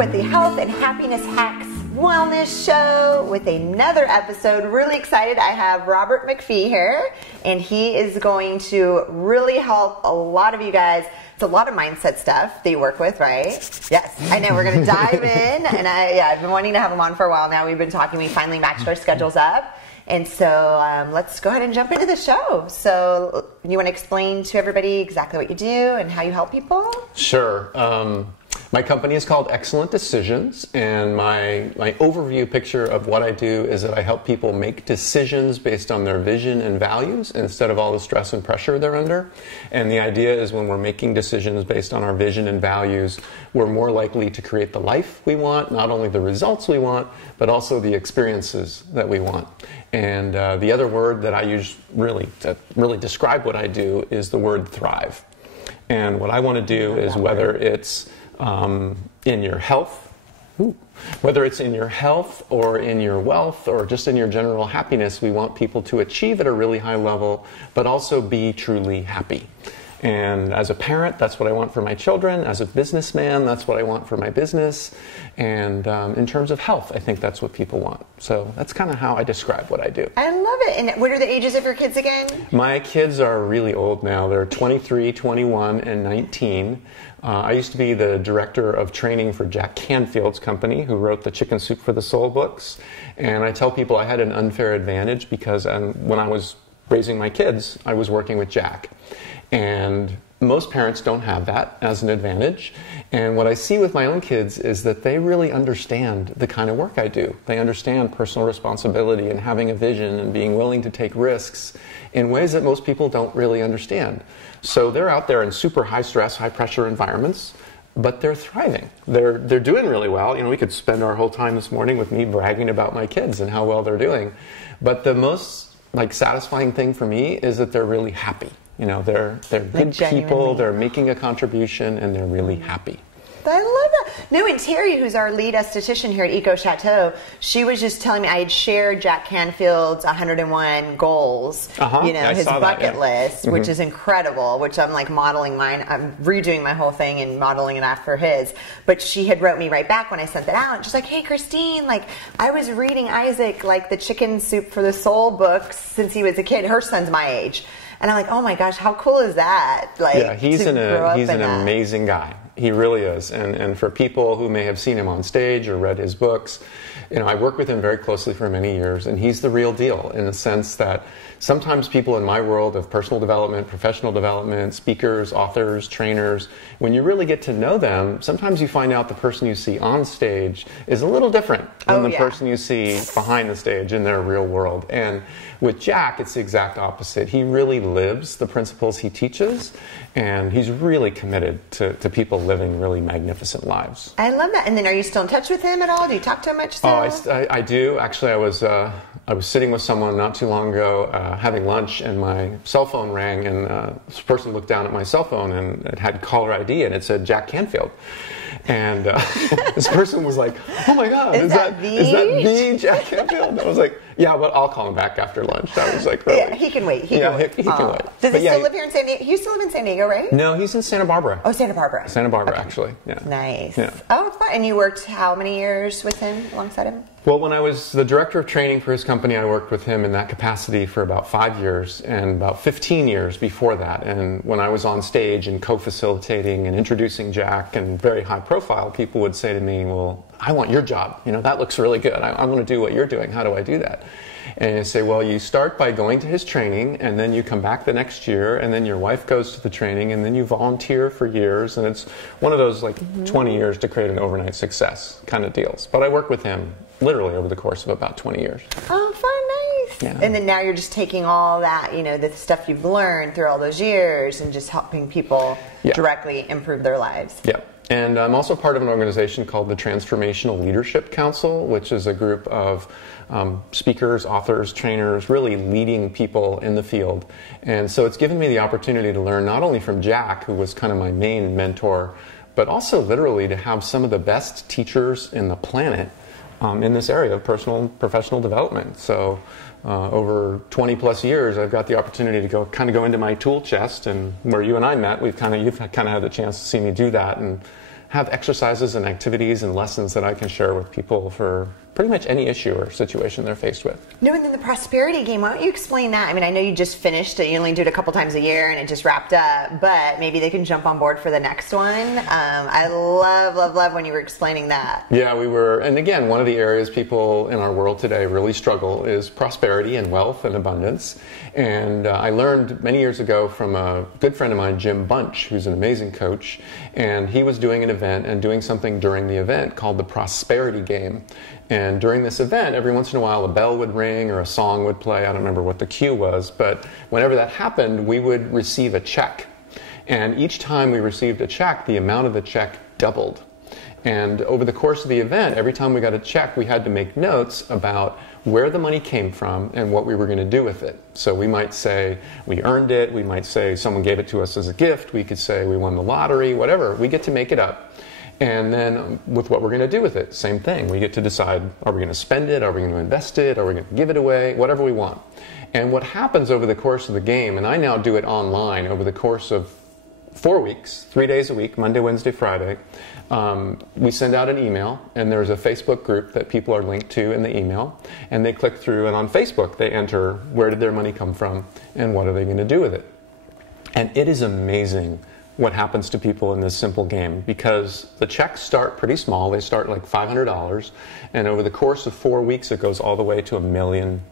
with the Health and Happiness Hacks Wellness Show with another episode. Really excited. I have Robert MacPhee here, and he is going to really help a lot of you guys. It's a lot of mindset stuff that you work with, right? Yes, I know. We're going to dive in, and I've been wanting to have him on for a while now. We've been talking. We finally matched our schedules up. And so let's go ahead and jump into the show. So you want to explain to everybody exactly what you do and how you help people? Sure. My company is called Excellent Decisions, and my overview picture of what I do is that I help people make decisions based on their vision and values instead of all the stress and pressure they're under. And the idea is when we're making decisions based on our vision and values, we're more likely to create the life we want, not only the results we want, but also the experiences that we want. And the other word that I use to really describe what I do is the word thrive. And what I want to do is whether it's in your health, whether it's in your health or in your wealth or just in your general happiness, we want people to achieve at a really high level, but also be truly happy. And as a parent, that's what I want for my children. As a businessman, that's what I want for my business. And in terms of health, I think that's what people want. So that's kind of how I describe what I do. I love it. And what are the ages of your kids again? My kids are really old now. They're 23, 21, and 19. I used to be the director of training for Jack Canfield's company, who wrote the Chicken Soup for the Soul books. And I tell people I had an unfair advantage because when I was raising my kids, I was working with Jack. And most parents don't have that as an advantage. And what I see with my own kids is that they really understand the kind of work I do. They understand personal responsibility and having a vision and being willing to take risks in ways that most people don't really understand. So they're out there in super high stress, high pressure environments, but they're thriving. They're doing really well. You know, we could spend our whole time this morning with me bragging about my kids and how well they're doing. But the most satisfying thing for me is that they're really happy. You know, they're good people, they're making a contribution, and they're really happy. I love that. No, and Terry, who's our lead esthetician here at Chateau, she was just telling me I had shared Jack Canfield's 101 goals, his bucket list, which is incredible, which I'm modeling mine. I'm redoing my whole thing and modeling it after his. But she had wrote me right back when I sent that out. And she's like, hey, Christine, I was reading Isaac, the Chicken Soup for the Soul books since he was a kid. Her son's my age. And I'm like, oh my gosh, how cool is that? He's an amazing guy. He really is. And for people who may have seen him on stage or read his books, I worked with him very closely for many years, and he's the real deal in the sense that sometimes people in my world of personal development, professional development, speakers, authors, trainers, when you really get to know them, sometimes you find out the person you see on stage is a little different than the person you see behind the stage in their real world. And with Jack, it's the exact opposite. He really lives the principles he teaches, and he's really committed to people living really magnificent lives. I love that. And then are you still in touch with him at all? Do you talk to him much still? I do. Actually, I was sitting with someone not too long ago having lunch, and my cell phone rang, and this person looked down at my cell phone, and it had caller ID, and it said Jack Canfield. And this person was like, oh my God, is that the Jack Canfield? I was like, yeah, but I'll call him back after lunch. That was really... Yeah, he can wait. He can wait. Does he still live here in San Diego? You still live in San Diego, right? No, he's in Santa Barbara. Oh, Santa Barbara. Santa Barbara, actually. Yeah. Nice. Yeah. Oh, fun. And you worked how many years with him, alongside him? Well, when I was the director of training for his company, I worked with him in that capacity for about 5 years and about 15 years before that. And when I was on stage and co-facilitating and introducing Jack and very high profile, people would say to me, well, I want your job. That looks really good. I want to do what you're doing. How do I do that? And you say, well, you start by going to his training, and then you come back the next year, and then your wife goes to the training, and then you volunteer for years, and it's one of those 20 years to create an overnight success kind of deals. But I work with him literally over the course of about 20 years. Oh, fun, nice. Yeah. And then now you're just taking all that, the stuff you've learned through all those years and just helping people directly improve their lives. Yeah. And I'm also part of an organization called the Transformational Leadership Council, which is a group of speakers, authors, trainers, really leading people in the field. And so it's given me the opportunity to learn not only from Jack, who was kind of my main mentor, but also literally to have some of the best teachers in the planet in this area of personal and professional development. So over 20 plus years, I've got the opportunity to go into my tool chest, and where you and I met, you've kind of had the chance to see me do that, and have exercises and activities and lessons that I can share with people for pretty much any issue or situation they're faced with. No, and then the prosperity game, why don't you explain that? I mean, I know you just finished it. You only do it a couple times a year and it just wrapped up, but maybe they can jump on board for the next one. I love when you were explaining that. Yeah, we were. And again, one of the areas people in our world today really struggle is prosperity and wealth and abundance. And I learned many years ago from a good friend of mine, Jim Bunch, who's an amazing coach. And he was doing an event and doing something during the event called the prosperity game. And during this event, every once in a while, a bell would ring or a song would play. I don't remember what the cue was, but whenever that happened, we would receive a check. And each time we received a check, the amount of the check doubled. And over the course of the event, every time we got a check, we had to make notes about where the money came from and what we were going to do with it. So we might say we earned it. We might say someone gave it to us as a gift. We could say we won the lottery, whatever. We get to make it up. And then with what we're going to do with it, same thing. We get to decide, are we going to spend it? Are we going to invest it? Are we going to give it away? Whatever we want. And what happens over the course of the game, and I now do it online over the course of 4 weeks, 3 days a week, Monday, Wednesday, Friday, we send out an email, and there's a Facebook group that people are linked to in the email, and they click through, and on Facebook they enter where did their money come from and what are they going to do with it. And it is amazing what happens to people in this simple game, because the checks start pretty small. They start like $500, and over the course of 4 weeks it goes all the way to $1 million.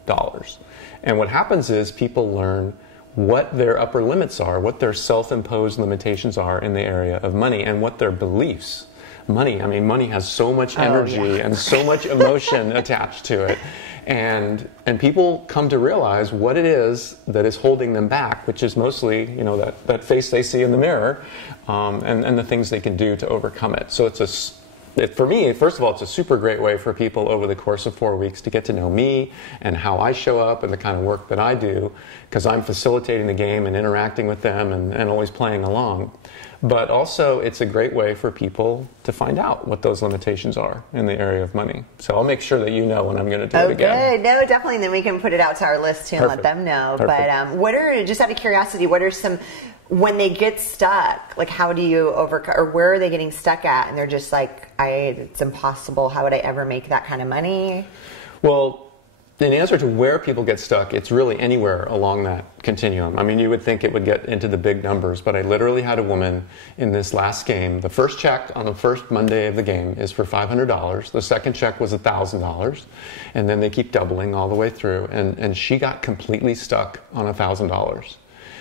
And what happens is people learn what their upper limits are, what their self-imposed limitations are in the area of money, and what their beliefs. Money, I mean, money has so much energy and so much emotion attached to it. And people come to realize what it is that is holding them back, which is mostly, you know, that face they see in the mirror, and the things they can do to overcome it. So for me, first of all, it's a super great way for people over the course of 4 weeks to get to know me and how I show up and the kind of work that I do, because I'm facilitating the game and interacting with them and always playing along. But also, it's a great way for people to find out what those limitations are in the area of money. So I'll make sure that you know when I'm going to do it again. Good. No, definitely. And then we can put it out to our list too and let them know. Perfect. But what are, just out of curiosity, what are some, when they get stuck, like how do you overcome, or where are they getting stuck at? And they're just like, it's impossible. How would I ever make that kind of money? Well, in answer to where people get stuck, it's really anywhere along that continuum. I mean, you would think it would get into the big numbers, but I literally had a woman in this last game. The first check on the first Monday of the game is for $500. The second check was $1,000. And then they keep doubling all the way through. And she got completely stuck on $1,000.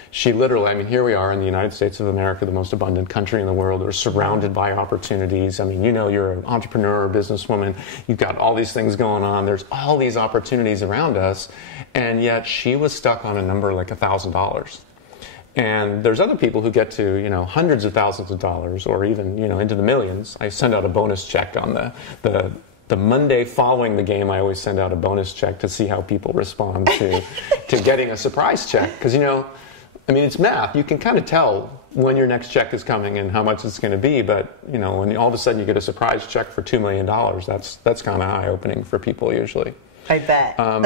She literally, I mean, here we are in the United States of America, the most abundant country in the world. We're surrounded by opportunities. I mean, you know, you're an entrepreneur or businesswoman. You've got all these things going on. There's all these opportunities around us. And yet she was stuck on a number like $1,000. And there's other people who get to, you know, hundreds of thousands of dollars or even, you know, into the millions. I send out a bonus check on the Monday following the game. I always send out a bonus check to see how people respond to getting a surprise check. Because, you know, I mean, it's math. You can kind of tell when your next check is coming and how much it's going to be. But, you know, when all of a sudden you get a surprise check for $2 million, that's kind of eye-opening for people usually. I bet. And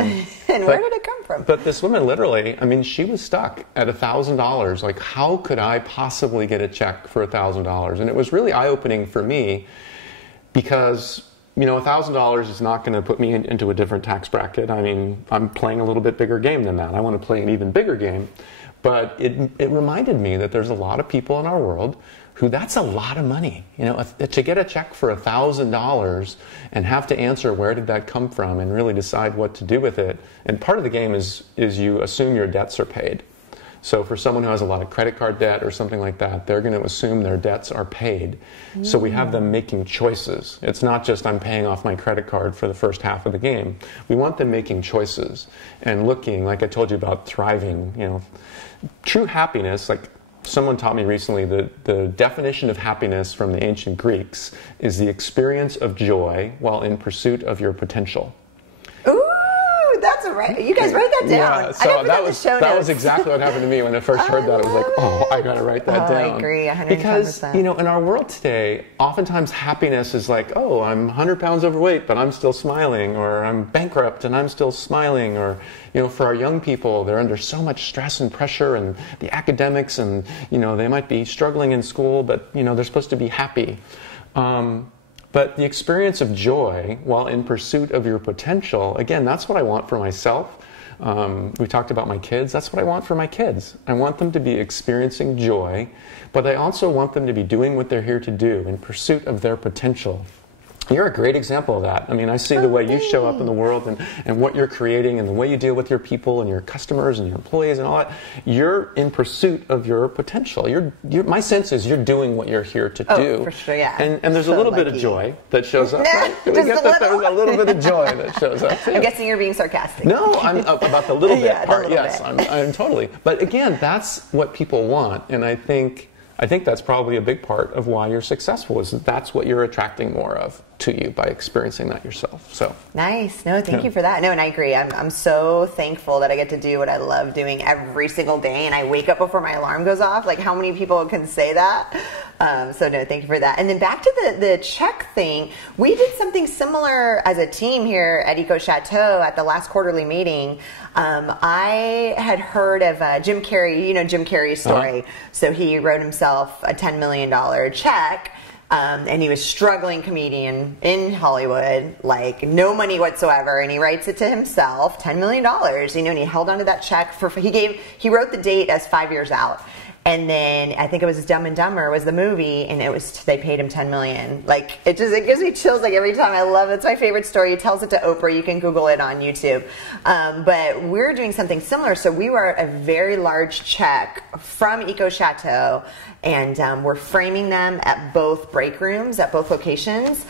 where did it come from? But this woman literally, I mean, she was stuck at $1,000. Like, how could I possibly get a check for $1,000? And it was really eye-opening for me because, you know, $1,000 is not going to put me into a different tax bracket. I mean, I'm playing a little bit bigger game than that. I want to play an even bigger game. But it reminded me that there's a lot of people in our world who that's a lot of money. You know, to get a check for $1,000 and have to answer where did that come from and really decide what to do with it. And part of the game is you assume your debts are paid. So for someone who has a lot of credit card debt or something like that, they're going to assume their debts are paid. So we have them making choices. It's not just I'm paying off my credit card for the first half of the game. We want them making choices and looking, like I told you about thriving, you know. True happiness, like someone taught me recently, the definition of happiness from the ancient Greeks is the experience of joy while in pursuit of your potential. Ooh, that's right. You guys write that down. Yeah, so that was exactly what happened to me when I first heard that. I was like, oh, I got to write that down. I agree, 110%. Because, you know, in our world today, oftentimes happiness is like, oh, I'm 100 pounds overweight, but I'm still smiling, or I'm bankrupt and I'm still smiling, or, you know, for our young people, they're under so much stress and pressure and the academics and, you know, they might be struggling in school, but, you know, they're supposed to be happy. But the experience of joy while in pursuit of your potential, again, that's what I want for myself. We talked about my kids. That's what I want for my kids. I want them to be experiencing joy, but I also want them to be doing what they're here to do in pursuit of their potential. You're a great example of that. I mean, I see the way you show up in the world and what you're creating and the way you deal with your people and your customers and your employees and all that. You're in pursuit of your potential. My sense is you're doing what you're here to do. Oh, for sure, yeah. And there's a little bit of joy that shows up. Right? We get that there's a little bit of joy that shows up, too. I'm guessing you're being sarcastic. No, I'm about the little bit part. Yes, bit. I'm totally. But again, that's what people want, and I think that's probably a big part of why you're successful, is that's what you're attracting more of to you by experiencing that yourself. So nice. No, thank you for that. No, and I agree. I'm so thankful that I get to do what I love doing every single day, and I wake up before my alarm goes off. Like, how many people can say that? So no, thank you for that. And then back to the check thing, we did something similar as a team here at Eco Chateau at the last quarterly meeting. I had heard of Jim Carrey, you know Jim Carrey's story. So he wrote himself a $10 million check. And he was struggling comedian in Hollywood, like no money whatsoever, and he writes it to himself, $10 million, you know, and he held onto that check he wrote the date as 5 years out. And then I think it was Dumb and Dumber was the movie, and they paid him $10 million. Like, it gives me chills like every time. I love it. It's my favorite story. He tells it to Oprah. You can Google it on YouTube. But we're doing something similar. So we were a very large check from Eco Chateau, and we're framing them at both break rooms, at both locations,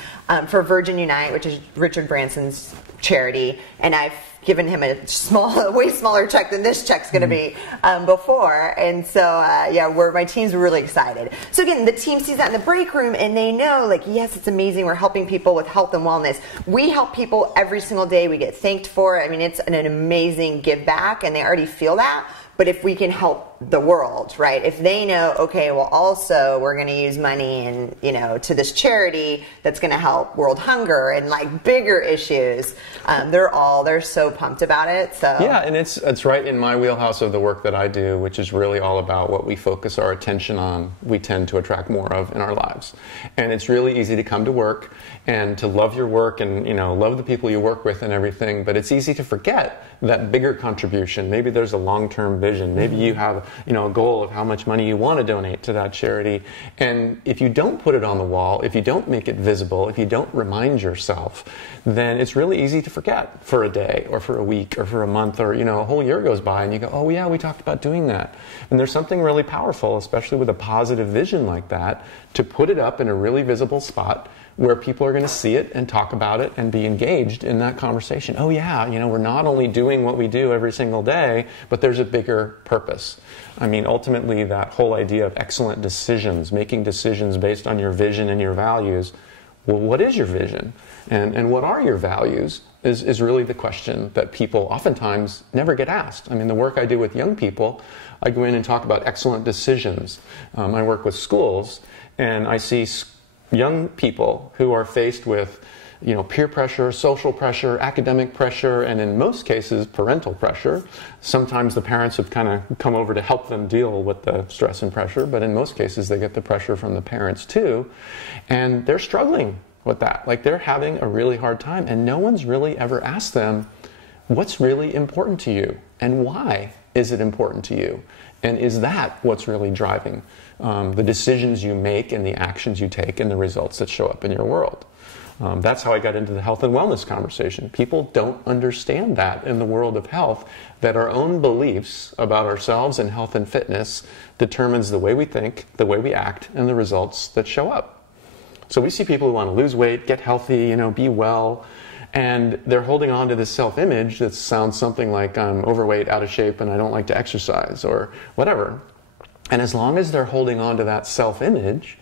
for Virgin Unite, which is Richard Branson's charity. And I've given him a way smaller check than this check's going to be before. And so, my team's really excited. So again, the team sees that in the break room, and they know, like, yes, it's amazing. We're helping people with health and wellness. We help people every single day. We get thanked for it. I mean, it's an amazing give back, and they already feel that. But if we can help the world, right? If they know, okay, well, also we're going to use money and, you know, to this charity that's going to help world hunger and like bigger issues, they're so pumped about it. So yeah, and it's right in my wheelhouse of the work that I do, which is really all about what we focus our attention on. We tend to attract more of in our lives, and it's really easy to come to work and to love your work and, you know, love the people you work with and everything. But it's easy to forget that bigger contribution. Maybe there's a long-term vision. Maybe you have, you know, a goal of how much money you want to donate to that charity. And if you don't put it on the wall, if you don't make it visible, if you don't remind yourself, then it's really easy to forget for a day or for a week or for a month, or, you know, a whole year goes by and you go, oh yeah, we talked about doing that. And there's something really powerful, especially with a positive vision like that, to put it up in a really visible spot where people are going to see it and talk about it and be engaged in that conversation. Oh yeah, you know, we're not only doing what we do every single day, but there's a bigger purpose. I mean, ultimately, that whole idea of excellent decisions, making decisions based on your vision and your values. Well, what is your vision? And what are your values is really the question that people oftentimes never get asked. I mean, the work I do with young people, I go in and talk about excellent decisions. I work with schools, and I see young people who are faced with, you know, peer pressure, social pressure, academic pressure, and in most cases, parental pressure. Sometimes the parents have kind of come over to help them deal with the stress and pressure, but in most cases, they get the pressure from the parents too. And they're struggling with that. Like, they're having a really hard time, and no one's really ever asked them, what's really important to you? And why is it important to you? And is that what's really driving the decisions you make and the actions you take and the results that show up in your world? That's how I got into the health and wellness conversation. People don't understand that in the world of health, that our own beliefs about ourselves and health and fitness determines the way we think, the way we act, and the results that show up. So we see people who want to lose weight, get healthy, you know, be well, and they're holding on to this self-image that sounds something like, I'm overweight, out of shape, and I don't like to exercise, or whatever. And as long as they're holding on to that self-image,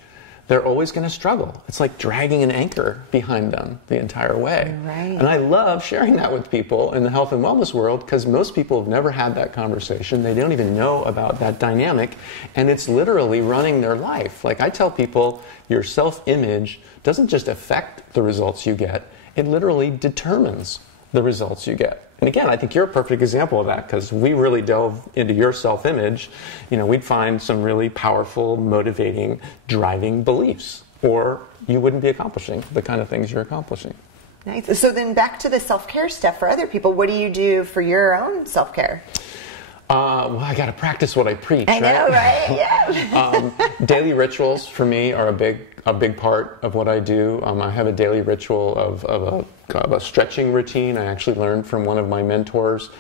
they're always going to struggle. It's like dragging an anchor behind them the entire way. Right. And I love sharing that with people in the health and wellness world, because most people have never had that conversation. They don't even know about that dynamic, and it's literally running their life. Like, I tell people, your self-image doesn't just affect the results you get, it literally determines the results you get. And again, I think you're a perfect example of that, because we really delve into your self-image. You know, we'd find some really powerful, motivating, driving beliefs or you wouldn't be accomplishing the kind of things you're accomplishing. Nice. So then back to the self-care stuff for other people. What do you do for your own self-care? Well, I got to practice what I preach. I know, right? Yeah. Daily rituals for me are a big part of what I do. I have a daily ritual of a stretching routine. I actually learned from one of my mentors.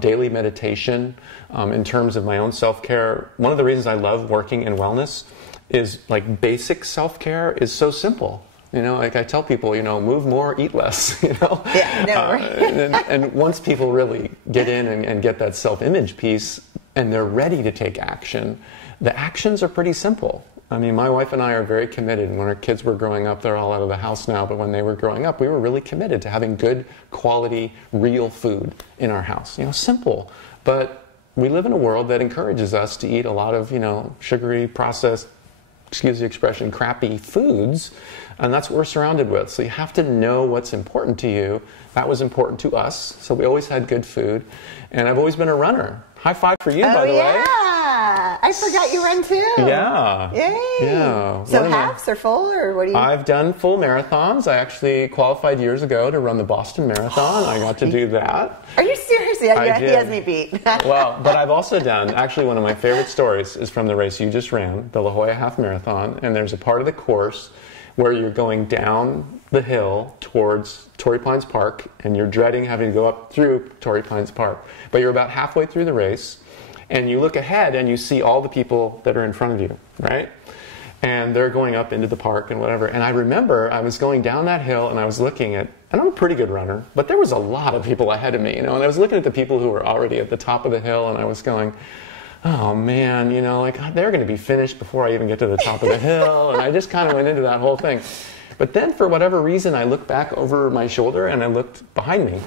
Daily meditation. In terms of my own self-care, one of the reasons I love working in wellness is like basic self-care is so simple. Like I tell people, move more, eat less, Yeah, no, right. and once people really get in and get that self-image piece and they're ready to take action, the actions are pretty simple. I mean, my wife and I are very committed. When our kids were growing up, they're all out of the house now, but when they were growing up, we were really committed to having good quality, real food in our house. Simple. But we live in a world that encourages us to eat a lot of, sugary, processed, excuse the expression, crappy foods, and that's what we're surrounded with. So you have to know what's important to you. That was important to us, so we always had good food. And I've always been a runner. High five for you, by the way. I forgot you run too. Yeah. Yay. Yeah. So halves or full, or what do you? I've done full marathons. I actually qualified years ago to run the Boston Marathon. I got to do that. Are you serious? Yeah, he has me beat. Well, but I've also done, actually one of my favorite stories is from the race you just ran, the La Jolla Half Marathon, and there's a part of the course where you're going down the hill towards Torrey Pines Park, and you're dreading having to go up through Torrey Pines Park. But you're about halfway through the race, and you look ahead and you see all the people that are in front of you, right? And they're going up into the park and whatever. And I remember I was going down that hill and I was looking at, and I'm a pretty good runner, but there was a lot of people ahead of me, and I was looking at the people who were already at the top of the hill, and I was going, oh man, they're going to be finished before I even get to the top of the hill. And I just kind of went into that whole thing. But then for whatever reason, I looked back over my shoulder and I looked behind me.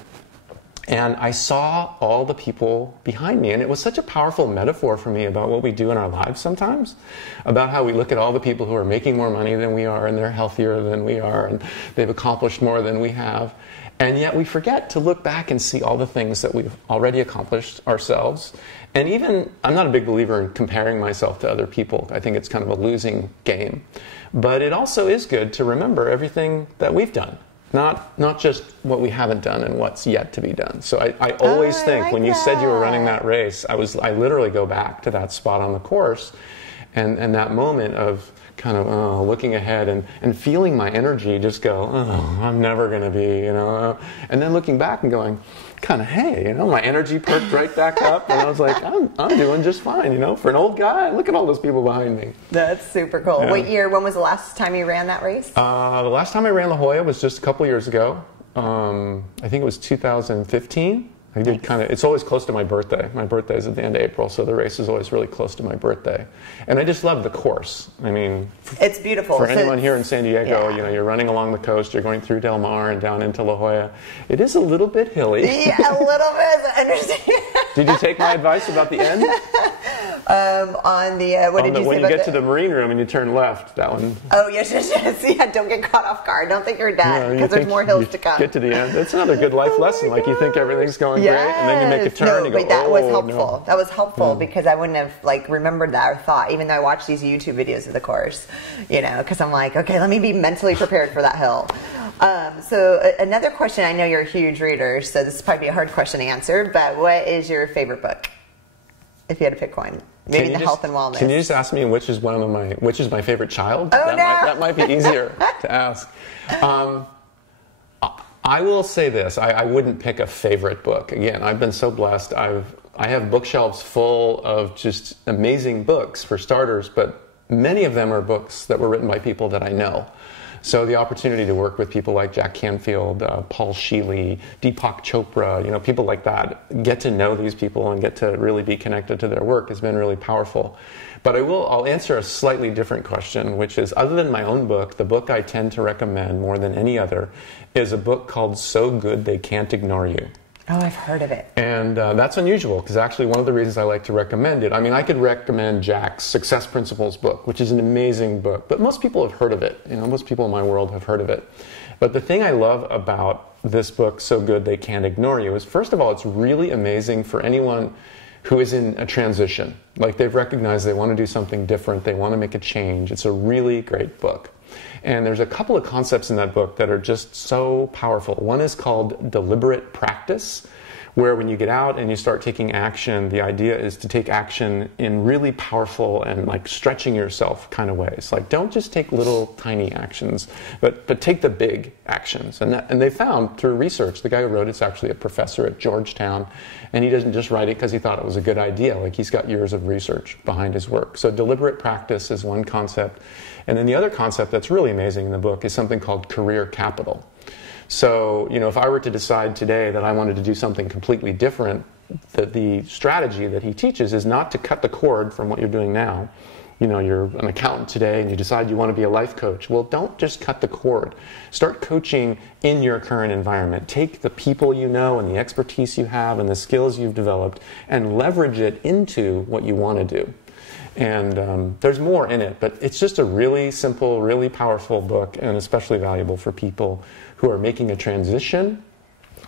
And I saw all the people behind me. And it was such a powerful metaphor for me about what we do in our lives sometimes. About how we look at all the people who are making more money than we are, and they're healthier than we are, and they've accomplished more than we have. And yet we forget to look back and see all the things that we've already accomplished ourselves. And even, I'm not a big believer in comparing myself to other people. I think it's kind of a losing game. But it also is good to remember everything that we've done. Not just what we haven't done and what's yet to be done. So I always think, when you said you were running that race, I literally go back to that spot on the course and that moment of kind of looking ahead and feeling my energy just go, I'm never going to be, and then looking back and going, kind of, hey, my energy perked right back up, and I was like, I'm doing just fine, for an old guy. Look at all those people behind me. That's super cool. Yeah. When was the last time you ran that race? The last time I ran La Jolla was just a couple years ago. I think it was 2015. I did it's always close to my birthday. My birthday is at the end of April, so the race is always really close to my birthday. And I just love the course. I mean, it's beautiful. For anyone here in San Diego, you're running along the coast, you're going through Del Mar and down into La Jolla. It is a little bit hilly. Yeah, a little bit. I understand. Did you take my advice about the end? On the, what did you say when you get to the marine room and you turn left, that one. Oh, yes. Yeah, don't get caught off guard. Don't think you're done, because there's more hills to come. Get to the end. It's another good life lesson. Like, you think everything's going great, and then you make a turn and you go, that was helpful. That was helpful because I wouldn't have, remembered that or thought, even though I watched these YouTube videos of the course, because I'm like, okay, let me be mentally prepared for that hill. So another question, I know you're a huge reader, so this is probably a hard question to answer, but what is your favorite book? If you had to pick one. Maybe the health and wellness. Can you just ask me which is my favorite child? Oh, that might be easier to ask. I will say this. I wouldn't pick a favorite book. Again, I've been so blessed. I have bookshelves full of just amazing books for starters, but many of them are books that were written by people that I know. So the opportunity to work with people like Jack Canfield, Paul Sheely, Deepak Chopra, people like that, get to know these people and get to really be connected to their work has been really powerful. But I'll answer a slightly different question, which is, other than my own book, the book I tend to recommend more than any other is a book called So Good They Can't Ignore You. Oh, I've heard of it. And that's unusual, because actually one of the reasons I like to recommend it, I could recommend Jack's Success Principles book, which is an amazing book, but most people have heard of it. Most people in my world have heard of it. But the thing I love about this book, So Good They Can't Ignore You, is, first of all, it's really amazing for anyone who is in a transition. Like, they've recognized they want to do something different, they want to make a change. It's a really great book. And there's a couple of concepts in that book that are just so powerful. One is called deliberate practice, where when you get out and you start taking action, the idea is to take action in really powerful and like stretching yourself kind of ways. Like, don't just take little tiny actions, but take the big actions. And they found through research, the guy who wrote it's actually a professor at Georgetown, and he doesn't just write it because he thought it was a good idea. Like, he's got years of research behind his work. So deliberate practice is one concept. And then the other concept that's really amazing in the book is something called career capital. So, if I were to decide today that I wanted to do something completely different, the strategy that he teaches is not to cut the cord from what you're doing now. You're an accountant today and you decide you want to be a life coach. Well, don't just cut the cord. Start coaching in your current environment. Take the people you know and the expertise you have and the skills you've developed and leverage it into what you want to do. And there's more in it, but it's just a really simple, really powerful book, and especially valuable for people who are making a transition,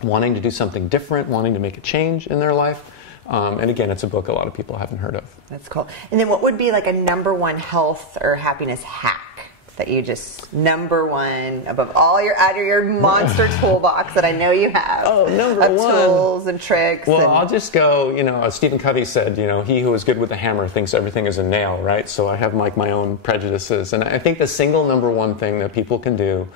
wanting to do something different, wanting to make a change in their life. And again, it's a book a lot of people haven't heard of. That's cool. And then what would be like a number one health or happiness hack that you just, number one, above all out of your monster toolbox that I know you have? Oh, number one. Tools and tricks. Well, I'll just go, as Stephen Covey said, he who is good with a hammer thinks everything is a nail, right? So I have my own prejudices. And I think the single number one thing that people can do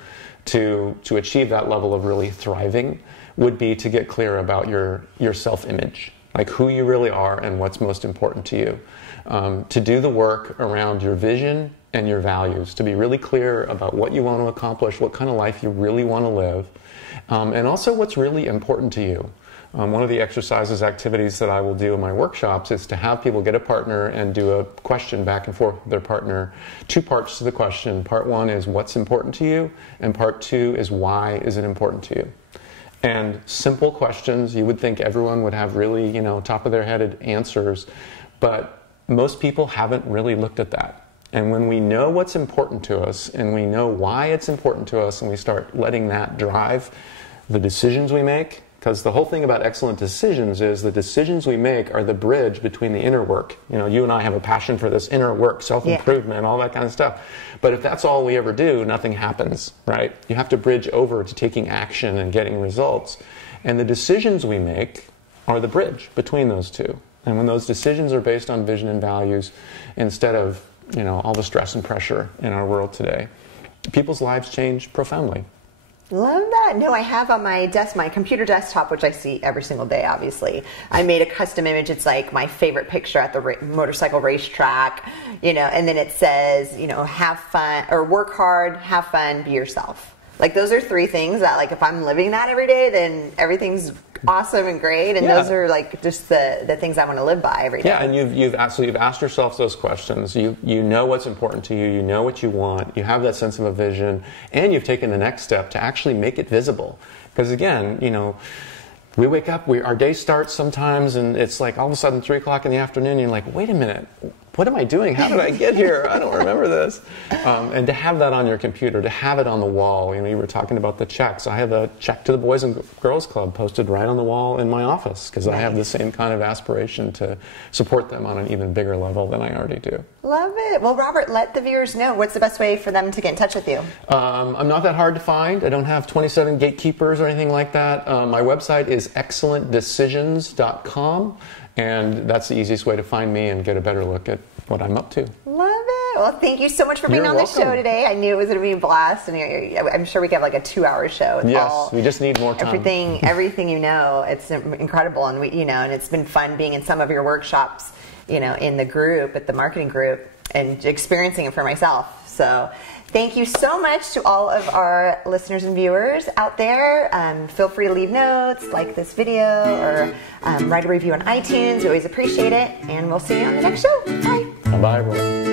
to achieve that level of really thriving would be to get clear about your self-image, like who you really are and what's most important to you. To do the work around your vision and your values, to be really clear about what you want to accomplish, what kind of life you really want to live, and also what's really important to you. One of the exercises, activities that I will do in my workshops is to have people get a partner and do a question back and forth with their partner. 2 parts to the question. Part 1 is what's important to you, and part 2 is why is it important to you. And simple questions, you would think everyone would have really, top of their head answers, but most people haven't really looked at that. And when we know what's important to us and we know why it's important to us and we start letting that drive the decisions we make, because the whole thing about excellent decisions is the decisions we make are the bridge between the inner work. You and I have a passion for this inner work, self-improvement, all that kind of stuff. But if that's all we ever do, nothing happens, right? You have to bridge over to taking action and getting results. And the decisions we make are the bridge between those two. And when those decisions are based on vision and values, instead of all the stress and pressure in our world today, people's lives change profoundly. Love that. No, I have on my desk, my computer desktop, which I see every single day, obviously. I made a custom image. It's like my favorite picture at the motorcycle racetrack, and then it says, have fun, or work hard, have fun, be yourself. Like, those are 3 things that, like, if I'm living that every day, then everything's awesome and great, and those are like just the things I want to live by every day. Yeah, and you've asked yourself those questions. You know what's important to you. You know what you want. You have that sense of a vision, and you've taken the next step to actually make it visible. Because again, we wake up, our day starts sometimes, and it's like all of a sudden 3 o'clock in the afternoon, and you're like, wait a minute. What am I doing? How did I get here? I don't remember this. And to have that on your computer, to have it on the wall. You were talking about the checks. I have a check to the Boys and Girls Club posted right on the wall in my office because I have the same kind of aspiration to support them on an even bigger level than I already do. Love it. Well, Robert, let the viewers know. What's the best way for them to get in touch with you? I'm not that hard to find. I don't have 27 gatekeepers or anything like that. My website is excellentdecisions.com. And that's the easiest way to find me and get a better look at what I'm up to. Love it. Well, thank you so much for being on the show today. I knew it was going to be a blast, and I'm sure we could have like a 2-hour show. Yes, we just need more time. Everything it's incredible, and and it's been fun being in some of your workshops, in the group, at the marketing group, and experiencing it for myself. So thank you so much to all of our listeners and viewers out there. Feel free to leave notes, like this video, or write a review on iTunes. We always appreciate it. And we'll see you on the next show. Bye. Bye, everyone.